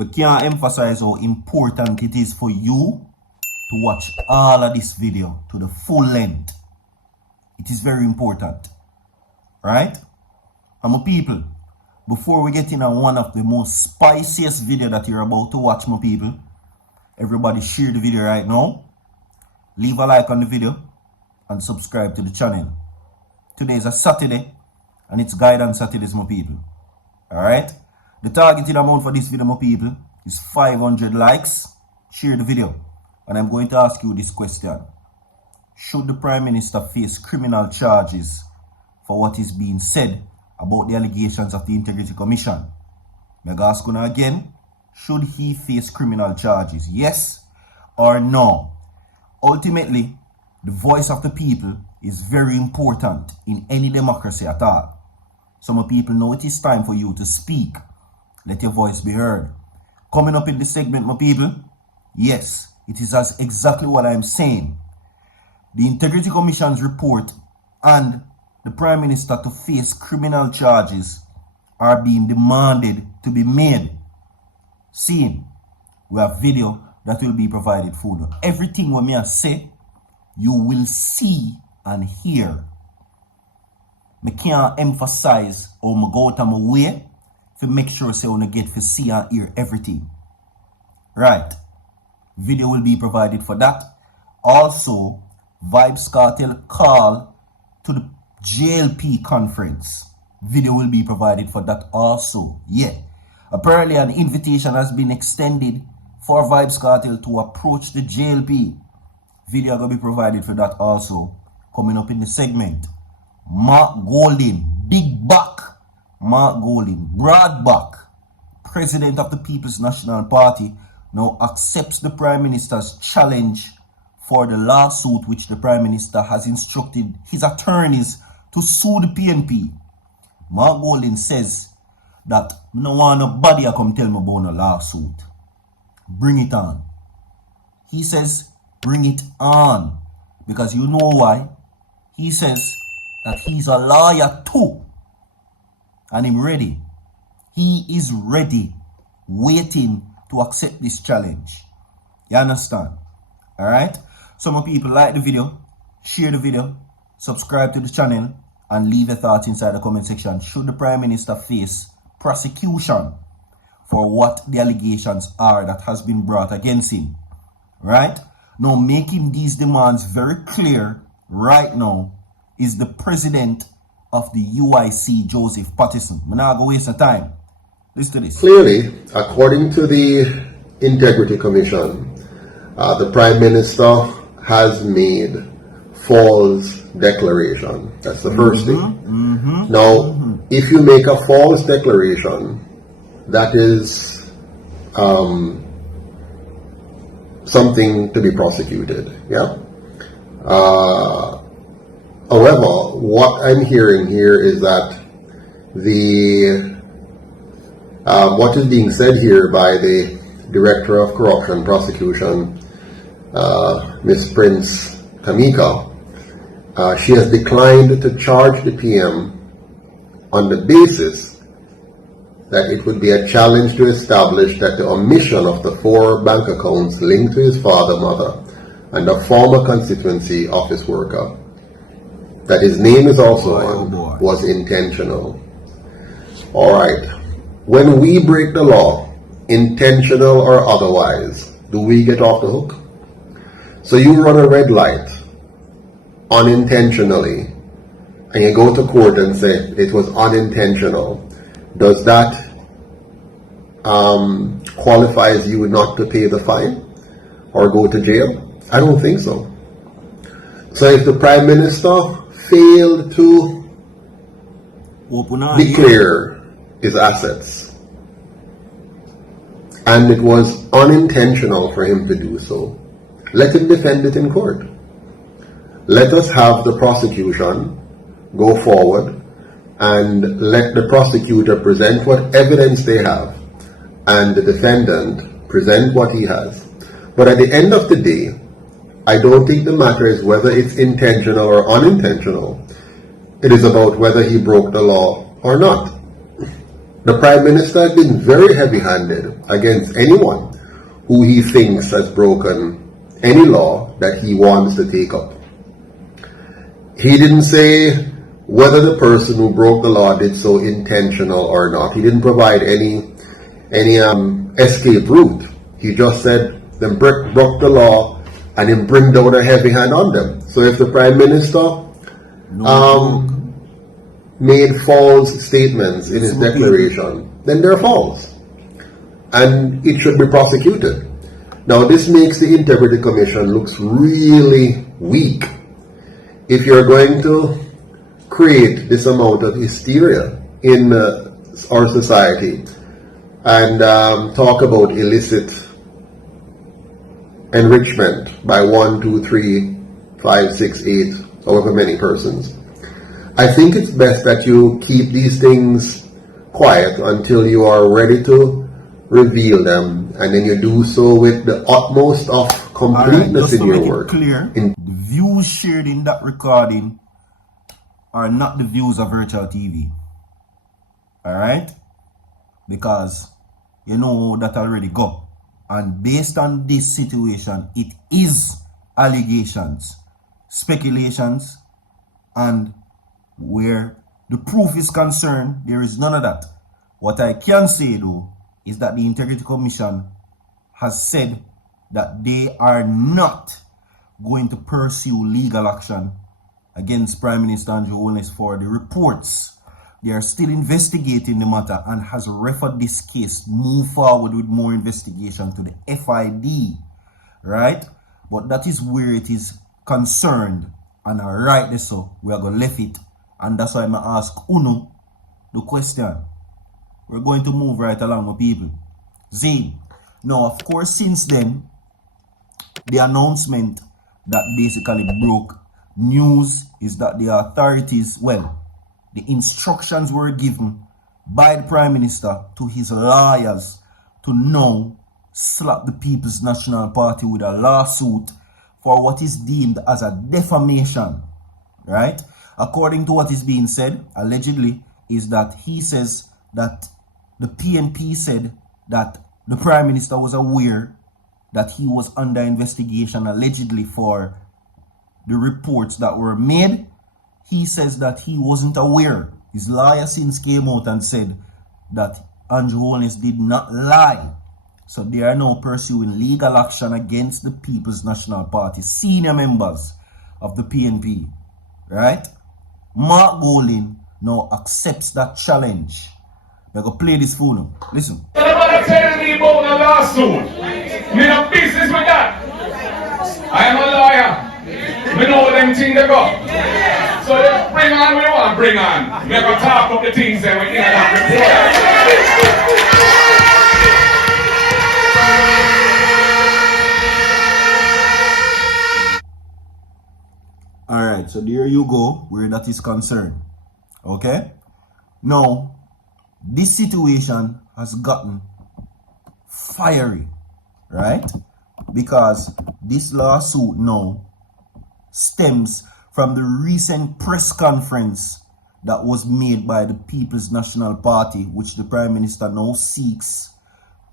I can't emphasize how important it is for you to watch all of this video to the full length. It is very important, right? And my people, before we get in on one of the most spiciest video that you're about to watch, my people, everybody share the video right now, leave a like on the video, and subscribe to the channel. Today is a Saturday, and it's Guidance Saturdays, my people. Alright? The targeted amount for this video, my people, is 500 likes. Share the video. And I'm going to ask you this question. Should the Prime Minister face criminal charges for what is being said about the allegations of the Integrity Commission? I'm ask you again. Should he face criminal charges? Yes or no? Ultimately, the voice of the people is very important in any democracy at all. Some people know it is time for you to speak. Let your voice be heard. Coming up in this segment, my people, yes, it is as exactly what I'm saying. The Integrity Commission's report and the Prime Minister to face criminal charges are being demanded to be made. See, we have video that will be provided for you. Everything what me I say, you will see and hear. I can't emphasize how I go out of my way to make sure say I get to see and hear everything. Right. Video will be provided for that. Also, Vybz Kartel call to the JLP conference. Video will be provided for that also. Yeah. Apparently an invitation has been extended for Vybz Kartel to approach the JLP. Video will be provided for that also. Coming up in the segment. Mark Golding, big back. Mark Golding, broad back. President of the People's National Party now accepts the Prime Minister's challenge for the lawsuit which the Prime Minister has instructed his attorneys to sue the PNP. Mark Golding says that I don't want nobody to come tell me about a lawsuit. Bring it on. He says, bring it on. Because you know why? He says that he's a lawyer too. And he's ready. He is ready, waiting to accept this challenge. You understand? Alright? Some people like the video, share the video, subscribe to the channel, and leave your thoughts inside the comment section. Should the Prime Minister face prosecution for what the allegations are that has been brought against him? Right? Now, making these demands very clear right now is the President of the UIC, Joseph Patterson. I'm not going to waste the time. Listen to this. Clearly, according to the Integrity Commission, the Prime Minister has made false declaration. That's the first thing. Now, if you make a false declaration, that is something to be prosecuted. Yeah. However, what I'm hearing here is that what is being said here by the Director of Corruption Prosecution, Ms. Prince Kamika, she has declined to charge the PM on the basis that it would be a challenge to establish that the omission of the 4 bank accounts linked to his father, mother, and a former constituency office worker that his name is also on was intentional. All right. When we break the law, intentional or otherwise, do we get off the hook? So you run a red light unintentionally and you go to court and say it was unintentional. Does that qualify as you not to pay the fine or go to jail? I don't think so. So if the Prime Minister failed to declare his assets and it was unintentional for him to do so, let him defend it in court. Let us have the prosecution go forward and let the prosecutor present what evidence they have and the defendant present what he has. But at the end of the day, I don't think the matter is whether it's intentional or unintentional. It is about whether he broke the law or not. The Prime Minister has been very heavy-handed against anyone who he thinks has broken any law that he wants to take up. He didn't say whether the person who broke the law did so intentional or not. He didn't provide any escape route. He just said them broke the law and then bring down a heavy hand on them. So if the Prime Minister made false statements in his declaration, then they're false. And it should be prosecuted. Now this makes the Integrity Commission looks really weak. If you're going to create this amount of hysteria in our society and talk about illicit enrichment by 1, 2, 3, 5, 6, 8, however many persons, I think it's best that you keep these things quiet until you are ready to reveal them, and then you do so with the utmost of completeness in your work. Clear, the views shared in that recording are not the views of Virtual TV. Alright? Because you know that already go. And based on this situation, it is allegations, speculations, and where the proof is concerned, there is none of that. What I can say though is that the Integrity Commission has said that they are not going to pursue legal action against Prime Minister Andrew Holness for the reports. They are still investigating the matter and has referred this case move forward with more investigation to the FID, right? But that is where it is concerned, and rightly so, we are going to left it, and that's why I'm going to ask Uno the question. We're going to move right along with people. Zane. Now, of course, since then, the announcement that basically broke news is that the authorities, well, the instructions were given by the Prime Minister to his lawyers to now slap the People's National Party with a lawsuit for what is deemed as a defamation, right? According to what is being said, allegedly, is that he says that the PNP said that the Prime Minister was aware that he was under investigation allegedly for the reports that were made. He says that he wasn't aware. His lawyer since came out and said that Andrew Holness did not lie. So they are now pursuing legal action against the People's National Party, senior members of the PNP, right? Mark Golding now accepts that challenge. They're going to play this for now. Listen. Somebody telling me about the lawsuit. Me no business with that. I am a lawyer. Me know them things they go. So they bring on what you want to bring on. We have to talk up the things that we in that report. Alright, so there you go, where that is concerned. Okay? Now, this situation has gotten fiery, right? Because this lawsuit now stems from the recent press conference that was made by the People's National Party, which the Prime Minister now seeks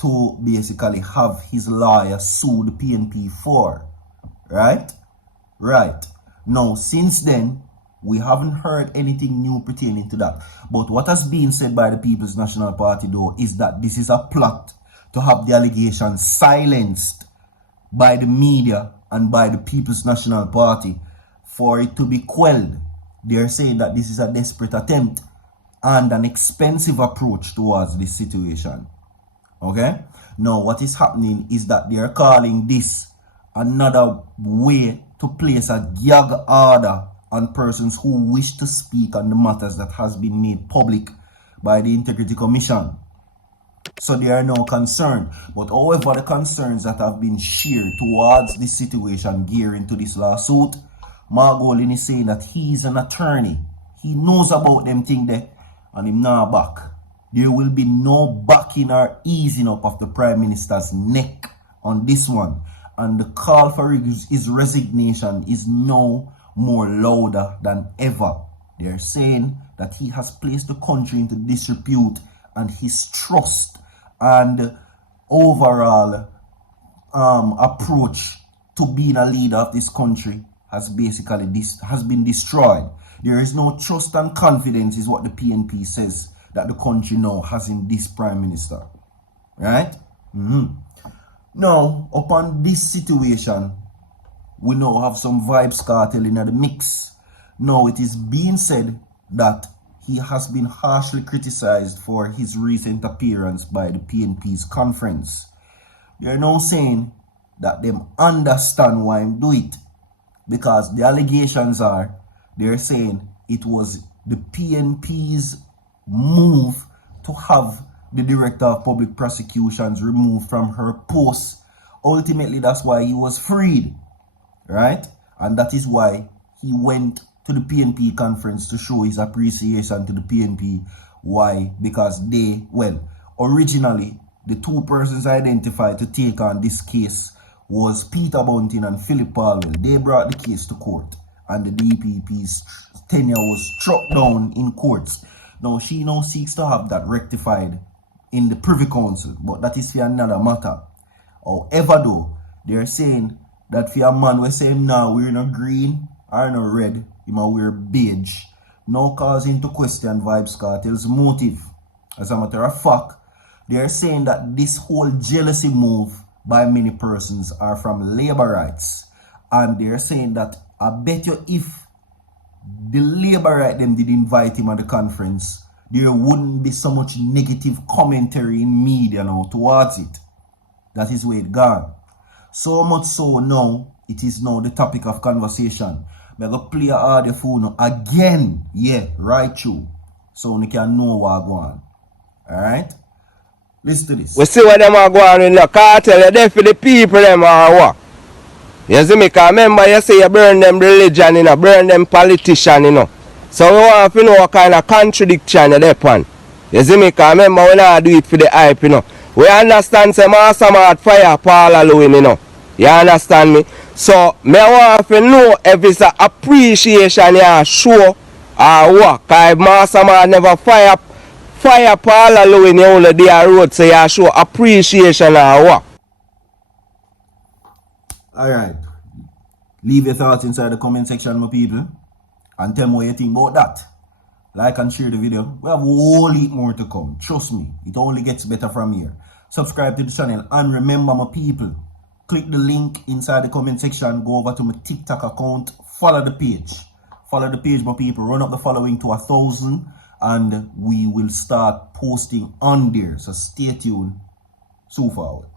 to basically have his lawyer sue the PNP for, right? Right. Now, since then, we haven't heard anything new pertaining to that. But what has been said by the People's National Party, though, is that this is a plot to have the allegations silenced by the media and by the People's National Party for it to be quelled. They are saying that this is a desperate attempt and an expensive approach towards this situation. Okay? Now, what is happening is that they are calling this another way to place a gag order on persons who wish to speak on the matters that has been made public by the Integrity Commission. So they are now concerned. But however, the concerns that have been shared towards this situation gearing to this lawsuit, Mark Golding is saying that he is an attorney. He knows about them thing there, and him now back. There will be no backing or easing up of the Prime Minister's neck on this one. And the call for his resignation is now more louder than ever. They are saying that he has placed the country into disrepute and his trust and overall approach to being a leader of this country has basically been destroyed. There is no trust and confidence is what the PNP says that the country now has in this prime minister. Right? Now, upon this situation, we now have some Vybz Kartel in the mix. Now, it is being said that he has been harshly criticized for his recent appearance by the PNP's conference. They are now saying that they understand why him do it, because the allegations are, they're saying it was the PNP's move to have the Director of Public Prosecutions removed from her post. Ultimately, that's why he was freed, right? And that is why he went to the PNP conference to show his appreciation to the PNP. Why? Because they, well, originally, the two persons identified to take on this case was Peter Bunting and Philip Palwell. They brought the case to court, and the DPP's tenure was struck down in courts. Now, she now seeks to have that rectified in the Privy Council, but that is for another matter. However, though, they're saying that for a man we say him now we're no green or no red, he might wear beige, now causing to question Vybz Kartel's motive. As a matter of fact, they're saying that this whole jealousy move by many persons are from labor rights, and they're saying that I bet you if the labor right them did invite him at the conference, there wouldn't be so much negative commentary in media now towards it. That is where it gone. So much so now, it is now the topic of conversation. I'm going to play an audio phone again. Yeah, right through. So you can know what going on. Alright? Listen to this. We see what them are going in the cartel. You're there for the people them are what? You see me? Because remember you say you burn them religion, you know, burn them politician, you know. So we want to know what kind of contradiction you're there upon. You see me? Because remember we not do it for the hype, you know. We understand say Master Mart fire Paul Halloween, you know. You understand me? So me want to know if it's an appreciation you show or what. Because Master Mart never fire Paul Halloween, you only there road, so you show appreciation or what. Alright. Leave your thoughts inside the comment section, my people. And tell me what you think about that. Like and share the video. We have a whole heap more to come. Trust me, it only gets better from here. Subscribe to the channel. And remember, my people, click the link inside the comment section. Go over to my TikTok account. Follow the page. Follow the page, my people. Run up the following to 1,000. And we will start posting on there. So stay tuned. So forward.